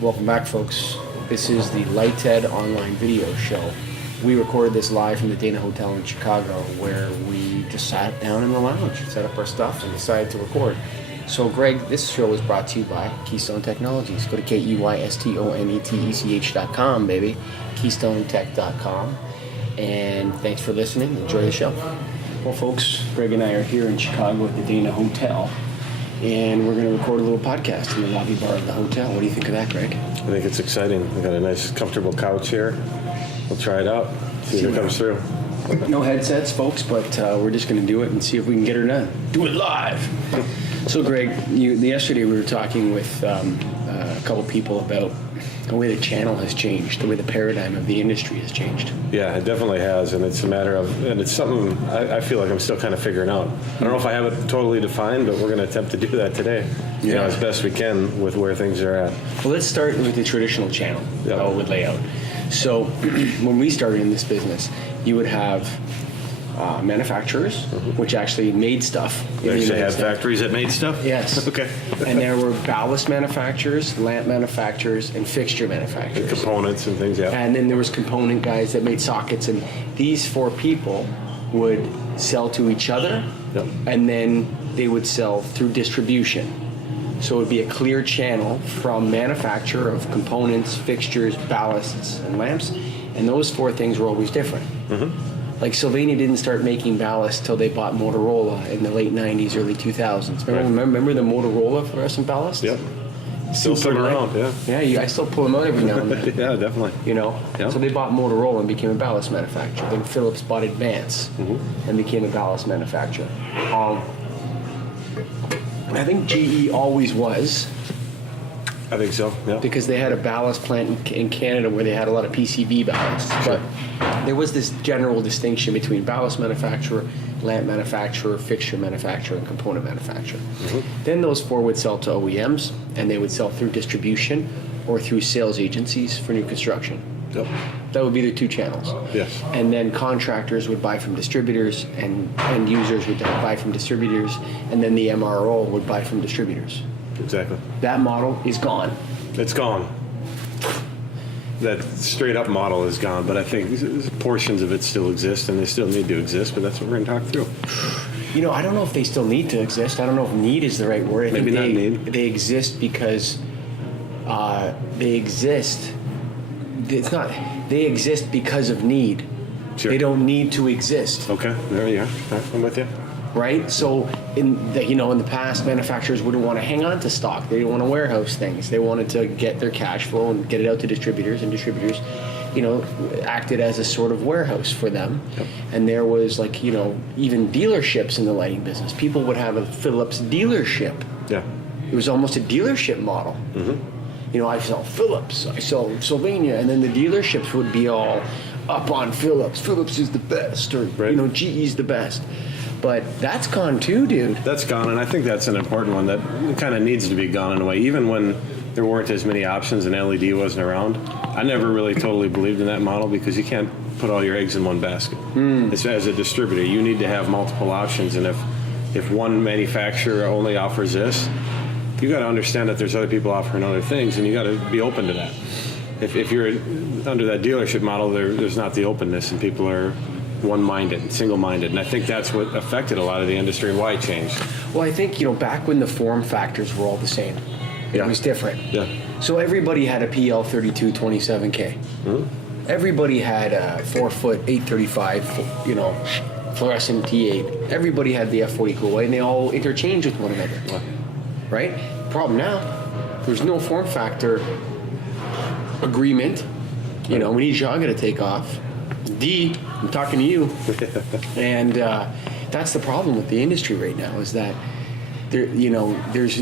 Welcome back, folks. This is the Lighthead online video show. We recorded this live from the Dana Hotel in Chicago, where we just sat down in the lounge, set up our stuff, and decided to record. So, Greg, this show is brought to you by Keystone Technologies. Go to KEYSTONETECH.com, baby. KeystoneTech.com. And thanks for listening. Enjoy the show. Well, folks, Greg and I are here in Chicago at the Dana Hotel, and we're going to record a little podcast in the lobby bar of the hotel. What do you think of that, Greg? I think it's exciting. We got a nice, comfortable couch here. We'll try it out, see if it comes through. No headsets, folks, but we're just going to do it and see if we can get her done. Do it live. So, Greg, yesterday we were talking with a couple people about the way the channel has changed, the way the paradigm of the industry has changed. Yeah, it definitely has, and it's a matter of, and it's something I feel like I'm still kind of figuring out. I don't know if I have it totally defined, but we're going to attempt to do that today, as best we can with where things are at. Well, let's start with the traditional channel, with layout. So, when we started in this business, you would have manufacturers, which actually made stuff. They actually had factories that made stuff? Yes. Okay. And there were ballast manufacturers, lamp manufacturers, and fixture manufacturers. And components and things, yeah. And then there was component guys that made sockets, and these four people would sell to each other, and then they would sell through distribution. So it would be a clear channel from manufacturer of components, fixtures, ballasts, and lamps, and those four things were always different. Like Sylvania didn't start making ballast till they bought Motorola in the late 90s, early 2000s. Remember the Motorola fluorescent ballast? Yep. Still sitting around, Yeah, I still pull them out every now and then. Yeah, definitely. So they bought Motorola and became a ballast manufacturer. Then Philips bought Advance and became a ballast manufacturer. I think GE always was. I think so, yeah. Because they had a ballast plant in Canada where they had a lot of PCB ballasts. But there was this general distinction between ballast manufacturer, lamp manufacturer, fixture manufacturer, and component manufacturer. Then those four would sell to OEMs, and they would sell through distribution or through sales agencies for new construction. Yep. That would be the two channels. Yes. And then contractors would buy from distributors, and end users would buy from distributors, and then the MRO would buy from distributors. Exactly. That model is gone. It's gone. That straight up model is gone, but I think portions of it still exist, and they still need to exist, but that's what we're going to talk through. I don't know if they still need to exist. I don't know if need is the right word. I Maybe think not need. They exist because they exist. It's not. They exist because of need. Sure. They don't need to exist. Okay, there you are. I'm with you. Right? So, in the past, manufacturers wouldn't want to hang on to stock. They didn't want to warehouse things. They wanted to get their cash flow and get it out to distributors, and distributors, acted as a sort of warehouse for them. Yep. And there was even dealerships in the lighting business. People would have a Philips dealership. Yeah. It was almost a dealership model. I sell Philips, I sell Sylvania, and then the dealerships would be all up on Philips. Philips is the best, or GE's the best. But that's gone too, dude. That's gone, and I think that's an important one that kind of needs to be gone in a way. Even when there weren't as many options and LED wasn't around, I never really totally believed in that model because you can't put all your eggs in one basket. As a distributor, you need to have multiple options, and if one manufacturer only offers this, you got to understand that there's other people offering other things, and you got to be open to that. If you're under that dealership model, there's not the openness, and people are one-minded, single-minded, and I think that's what affected a lot of the industry and why it changed. Well, I think back when the form factors were all the same, it was different. Yeah. So everybody had a PL 32 27K. Everybody had a 4-foot 835, fluorescent T8. Everybody had the F40 Coolway, and they all interchanged with one another. Right? Problem now, there's no form factor agreement. We need Jaga to take off. I'm talking to you. And that's the problem with the industry right now, is that there's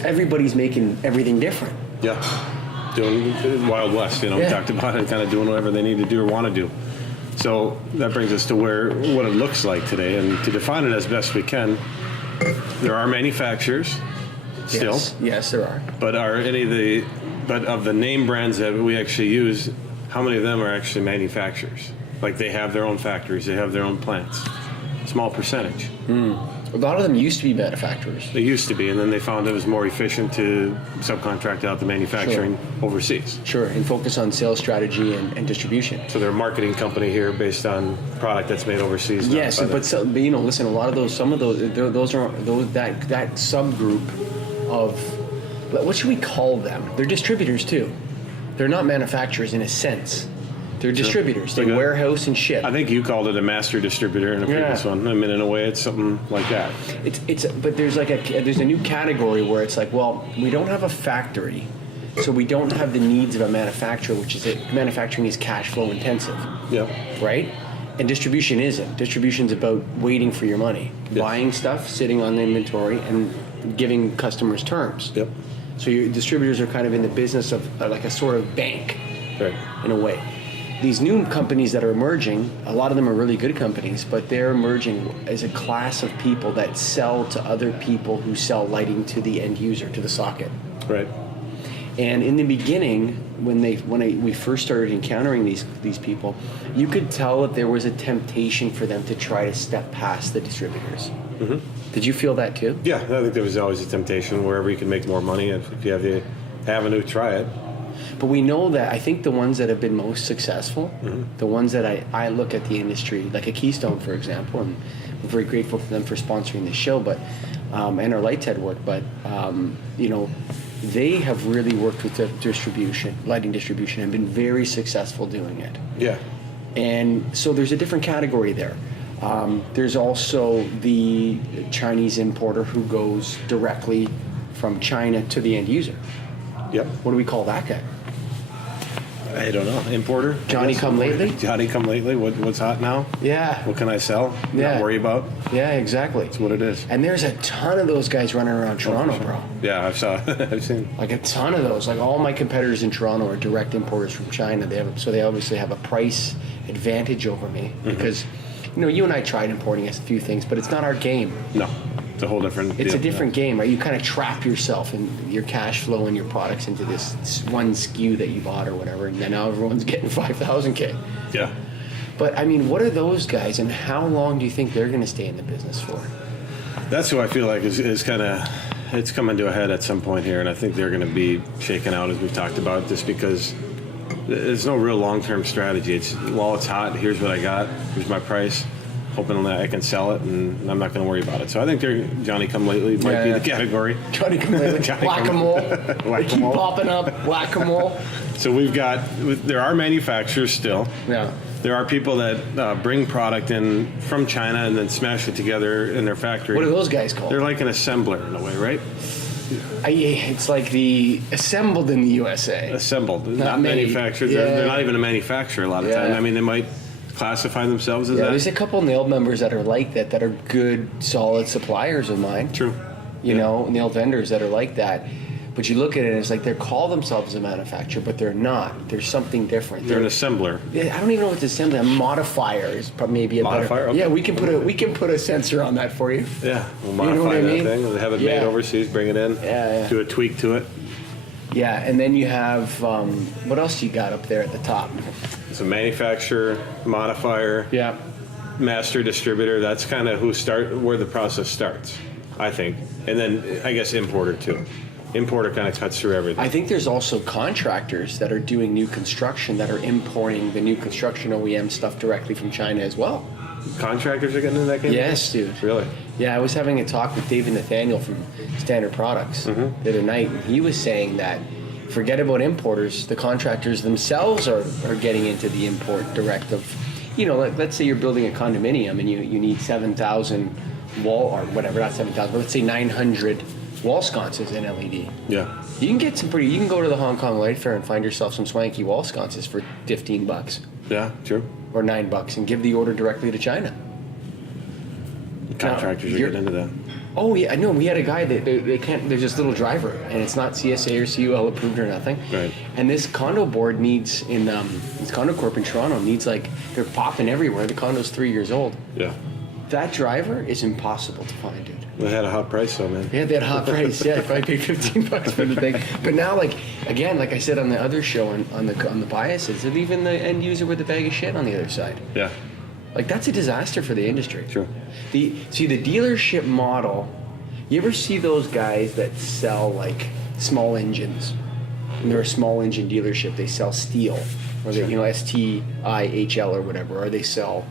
everybody's making everything different. Yeah. Doing Wild West, we talked about it, kind of doing whatever they need to do or want to do. So that brings us to what it looks like today, and to define it as best we can, there are manufacturers still. Yes, there are. But of the name brands that we actually use, how many of them are actually manufacturers? Like they have their own factories, they have their own plants. Small percentage. A lot of them used to be manufacturers. They used to be, and then they found it was more efficient to subcontract out the manufacturing overseas. Sure, and focus on sales strategy and distribution. So they're a marketing company here based on product that's made overseas. Yes, but listen, a lot of those, some of those are that subgroup of, what should we call them? They're distributors too. They're not manufacturers in a sense. They're distributors. They warehouse and ship. I think you called it a master distributor in a previous one. I mean, in a way, it's something like that. But there's a new category where it's like, well, we don't have a factory, so we don't have the needs of a manufacturer, which is manufacturing is cash flow intensive. Yeah. Right? And distribution isn't. Distribution's about waiting for your money, buying stuff, sitting on the inventory, and giving customers terms. Yep. So your distributors are kind of in the business of like a sort of bank, Right. in a way. These new companies that are emerging, a lot of them are really good companies, but they're emerging as a class of people that sell to other people who sell lighting to the end user, to the socket. Right. And in the beginning, when we first started encountering these people, you could tell that there was a temptation for them to try to step past the distributors. Mm-hmm. Did you feel that too? Yeah, I think there was always a temptation wherever you can make more money. If you have the avenue, try it. But we know that, I think the ones that have been most successful, the ones that I look at the industry, like a Keystone, for example, and we're very grateful to them for sponsoring this show, but and our Lighthead work, but they have really worked with the lighting distribution, and been very successful doing it. Yeah. And so there's a different category there. There's also the Chinese importer who goes directly from China to the end user. Yep. What do we call that guy? I don't know. Importer? Johnny come lately? Johnny come lately? What's hot now? Yeah. What can I sell? Yeah. Not worry about? Yeah, exactly. That's what it is. And there's a ton of those guys running around Toronto, bro. Yeah, I've seen. Like a ton of those. Like all my competitors in Toronto are direct importers from China. They obviously have a price advantage over me because, you and I tried importing a few things, but it's not our game. No. It's a whole different It's deal. a different game, right? You kind of trap yourself and your cash flow and your products into this one SKU that you bought or whatever, and then now everyone's getting 5,000K. Yeah. But I mean, what are those guys, and how long do you think they're going to stay in the business for? That's who I feel like is kind of, it's coming to a head at some point here, and I think they're going to be shaken out, as we've talked about, just because there's no real long-term strategy. It's hot, here's what I got, here's my price, hoping that I can sell it, and I'm not going to worry about it. So I think they're Johnny come lately might be the category. Johnny come lately, whack-a-mole. They keep popping up, whack-a-mole. So there are manufacturers still. Yeah. There are people that bring product in from China and then smash it together in their factory. What are those guys called? They're like an assembler in a way, right? It's like the assembled in the USA. Assembled, not made. manufactured. Yeah. They're not even a manufacturer a lot of time. I mean, they might classify themselves as that. There's a couple nail members that are like that are good, solid suppliers of mine. True. Nail vendors that are like that. But you look at it and it's like they call themselves a manufacturer, but they're not. There's something different. They're an assembler. I don't even know what the assembly. A modifier is maybe a Modifier? better. Okay. Yeah, we can put a sensor on that for you. Yeah, we'll modify You know what I mean? that thing. We'll have it made overseas, bring it in, do a tweak to it. Yeah, and then you have what else you got up there at the top? It's a manufacturer, modifier, master distributor. That's kind of where the process starts, I think. And then I guess importer too. Importer kind of cuts through everything. I think there's also contractors that are doing new construction that are importing the new construction OEM stuff directly from China as well. Contractors are getting into that game? Yes, dude. Really? Yeah, I was having a talk with David Nathaniel from Standard Products the other night, and he was saying that forget about importers, the contractors themselves are getting into the import direct of, let's say you're building a condominium and you need 7,000 wall, or whatever, not 7,000, but let's say 900 wall sconces in LED. Yeah. You can get you can go to the Hong Kong Light Fair and find yourself some swanky wall sconces for $15. Yeah, true. Or $9 and give the order directly to China. Contractors are getting into that. Oh yeah, I know. We had a guy that they can't. There's this little driver, and it's not CSA or CUL approved or nothing. Right. And this condo board needs this condo corp in Toronto needs they're popping everywhere. The condo's 3 years old. Yeah. That driver is impossible to find, dude. They had a hot price though, man. Yeah, they had a hot price. Yeah, probably paid $15 for the thing. But now, like I said on the other show on the biases, they're leaving the end user with a bag of shit on the other side. Yeah. Like, that's a disaster for the industry. Sure. The dealership model, you ever see those guys that sell like small engines? And they're a small engine dealership. They sell steel, or they, STIHL or whatever, or they sell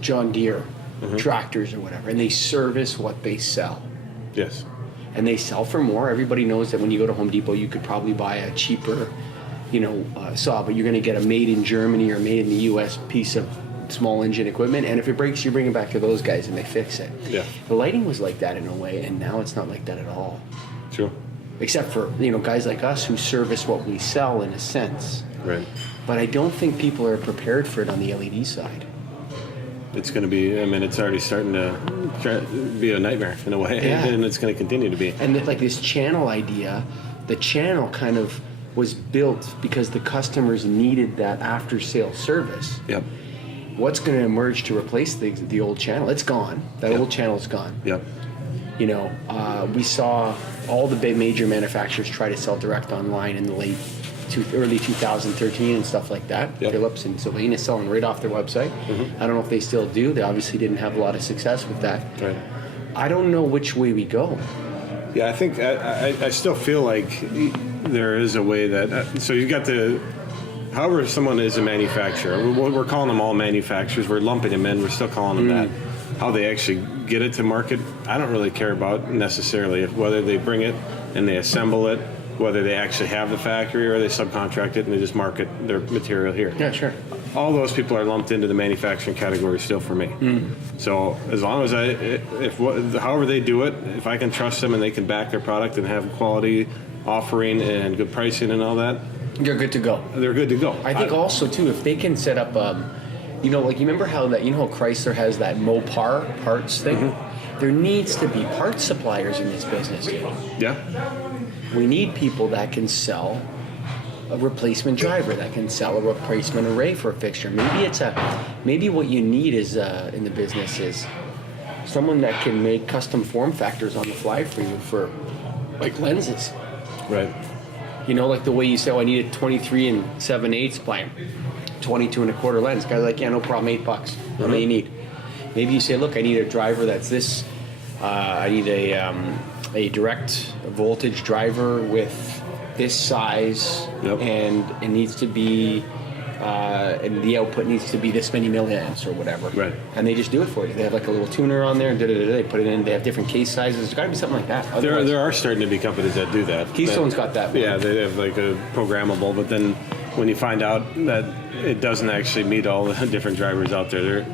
John Deere tractors or whatever, and they service what they sell. Yes. And they sell for more. Everybody knows that when you go to Home Depot, you could probably buy a cheaper, saw, but you're going to get a made in Germany or made in the U.S. piece of small engine equipment, and if it breaks, you bring it back to those guys and they fix it. Yeah. The lighting was like that in a way, and now it's not like that at all. True. Except for guys like us who service what we sell in a sense. Right. But I don't think people are prepared for it on the LED side. It's going to be, it's already starting to be a nightmare in a way, Yeah. and it's going to continue to be. And like this channel idea, the channel kind of was built because the customers needed that after-sale service. Yep. What's going to emerge to replace the old channel? It's gone. That old channel's gone. Yep. We saw all the big major manufacturers try to sell direct online in the early 2013 and stuff like that. Yep. Philips and Sylvain is selling right off their website. I don't know if they still do. They obviously didn't have a lot of success with that. Right. I don't know which way we go. Yeah, I think I still feel like there is a way that so you've got however someone is a manufacturer, we're calling them all manufacturers, we're lumping them in, we're still calling them that. How they actually get it to market, I don't really care about necessarily, whether they bring it and they assemble it, whether they actually have the factory or they subcontract it and they just market their material here. Yeah, sure. All those people are lumped into the manufacturing category still for me. So as long as however they do it, if I can trust them and they can back their product and have quality offering and good pricing and all that, You're good to go. they're good to go. I think also too, if they can set up, you remember how how Chrysler has that Mopar parts thing? There needs to be parts suppliers in this business. Yeah. We need people that can sell a replacement driver, that can sell a replacement array for a fixture. Maybe what you need is in the business is someone that can make custom form factors on the fly for you for like lenses. Right. Like the way you say, I need a 23 and 7/8 by 22 and a quarter lens. Guy's like, yeah, no problem, $8. How many you need? Maybe you say, look, I need a driver that's this. I need a direct voltage driver with this size, and it needs to be, and the output needs to be this many milliamps or whatever. Right. And they just do it for you. They have like a little tuner on there, and they put it in. They have different case sizes. There's got to be something like that. Otherwise, There are starting to be companies that do that. Keystone's got that. Yeah, they have like a programmable, but then when you find out that it doesn't actually meet all the different drivers out there,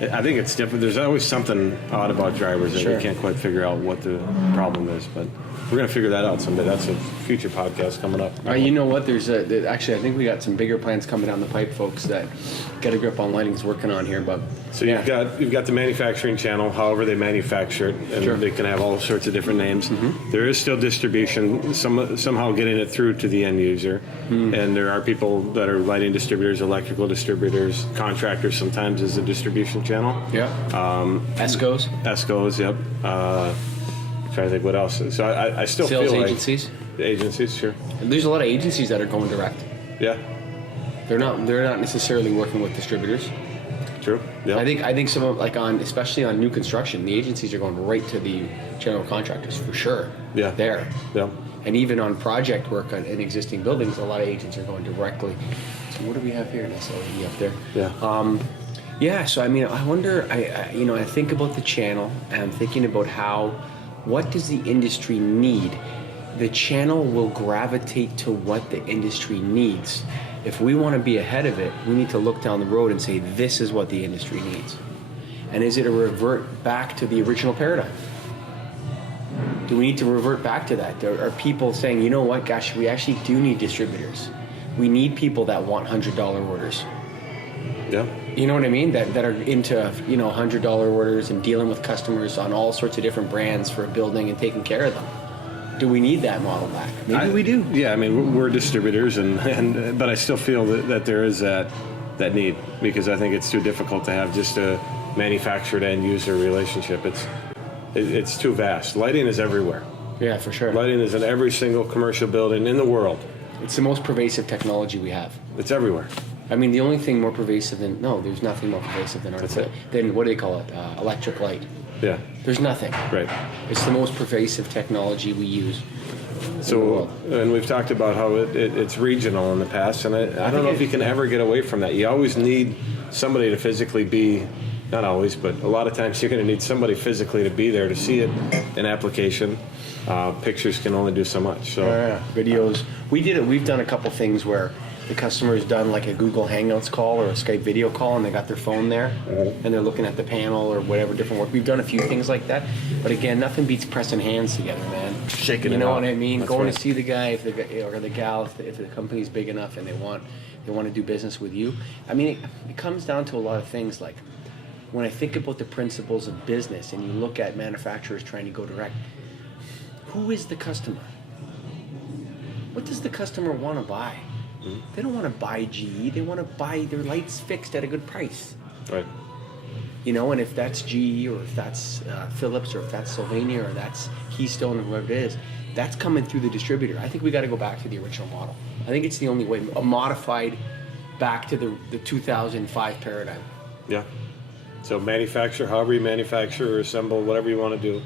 I think it's different. There's always something odd about drivers that we can't quite figure out what the problem is, but we're going to figure that out someday. That's a future podcast coming up. You know what? Actually, I think we got some bigger plans coming down the pipe, folks, that Get a Grip on Lighting is working on here. But so you've got the manufacturing channel, however they manufacture it, and they can have all sorts of different names. There is still distribution, somehow getting it through to the end user, and there are people that are lighting distributors, electrical distributors, contractors sometimes is a distribution channel. Yeah. ESCOs, yep. Trying to think what else. So I still sales feel agencies. Like agencies, sure. There's a lot of agencies that are going direct. Yeah. They're not necessarily working with distributors. True. Yeah. I think some of especially on new construction, the agencies are going right to the general contractors for sure. Yeah. There. Yeah. And even on project work in existing buildings, a lot of agents are going directly. So what do we have here? Nice LED up there. Yeah. Yeah. So I wonder. I think about the channel, and I'm thinking about what does the industry need? The channel will gravitate to what the industry needs. If we want to be ahead of it, we need to look down the road and say, this is what the industry needs. And is it a revert back to the original paradigm? Do we need to revert back to that? Are people saying, you know what, gosh, we actually do need distributors. We need people that want $100 orders. Yeah. You know what I mean? That are into $100 orders and dealing with customers on all sorts of different brands for a building and taking care of them. Do we need that model back? Maybe we do. Yeah, we're distributors, but I still feel that there is that need, because I think it's too difficult to have just a manufacturer to end user relationship. It's too vast. Lighting is everywhere. Yeah, for sure. Lighting is in every single commercial building in the world. It's the most pervasive technology we have. It's everywhere. I mean, the only thing more pervasive than, no, there's nothing more pervasive than That's it. than what do they call it? Electric light. Yeah. There's nothing. Right. It's the most pervasive technology we use. So, and we've talked about how it's regional in the past, and I don't know if you can ever get away from that. You always need somebody to physically be, not always, but a lot of times you're going to need somebody physically to be there to see it in application. Pictures can only do so much. So Videos. We did it. We've done a couple things where the customer's done like a Google Hangouts call or a Skype video call, and they got their phone there, and they're looking at the panel or whatever different work. We've done a few things like that, but again, nothing beats pressing hands together, man. Shaking You it know out. what I mean? That's Going right. to see the guy if or the gal if the company's big enough and they want to do business with you. I mean, it comes down to a lot of things. Like when I think about the principles of business, and you look at manufacturers trying to go direct, who is the customer? What does the customer want to buy? They don't want to buy GE. They want to buy their lights fixed at a good price. Right. You know, and if that's GE or if that's Philips or if that's Sylvania or that's Keystone or whoever it is, that's coming through the distributor. I think we got to go back to the original model. I think it's the only way, modified back to the 2005 paradigm. Yeah. So manufacture, however you manufacture or assemble, whatever you want to do.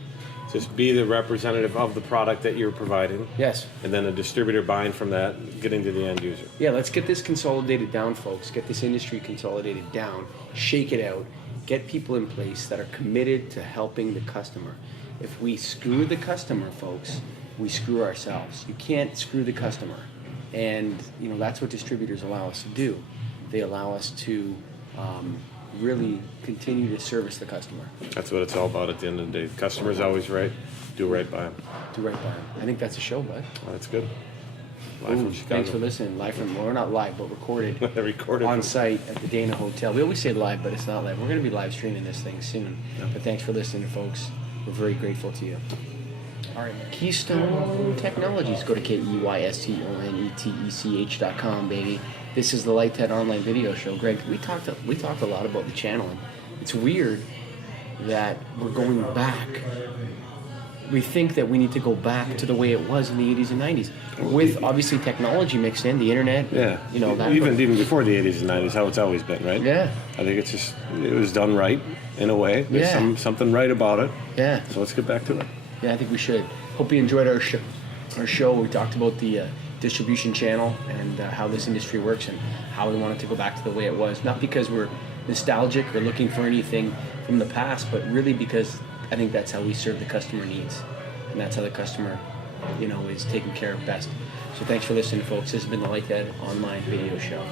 Just be the representative of the product that you're providing. Yes. And then a distributor buying from that, getting to the end user. Yeah, let's get this consolidated down, folks. Get this industry consolidated down. Shake it out. Get people in place that are committed to helping the customer. If we screw the customer, folks, we screw ourselves. You can't screw the customer. And, you know, that's what distributors allow us to do. They allow us to really continue to service the customer. That's what it's all about at the end of the day. Customer's always right. Do right by them. Do right by them. I think that's a show, bud. Oh, that's good. Live Ooh, from Chicago. thanks for listening. Live from, well, we're not live, but recorded. Recorded. On site at the Dana Hotel. We always say live, but it's not live. We're going to be live streaming this thing soon. Yeah. But thanks for listening, folks. We're very grateful to you. All right, Keystone Technologies. Go to KEYSTONETECH.com, baby. This is the Lighthead Online Video Show. Greg, we talked a lot about the channel, and it's weird that we're going back. We think that we need to go back to the way it was in the 80s and 90s, with obviously technology mixed in, the internet. Yeah. You know that. Even before the 80s and 90s, how it's always been, right? Yeah. I think it's just, it was done right in a way. There's something right about it. Yeah. So let's get back to it. Yeah, I think we should. Hope you enjoyed our show. We talked about the distribution channel and how this industry works and how we want it to go back to the way it was. Not because we're nostalgic or looking for anything from the past, but really because I think that's how we serve the customer needs. And that's how the customer, you know, is taken care of best. So thanks for listening, folks. This has been the Lighthead Online Video Show.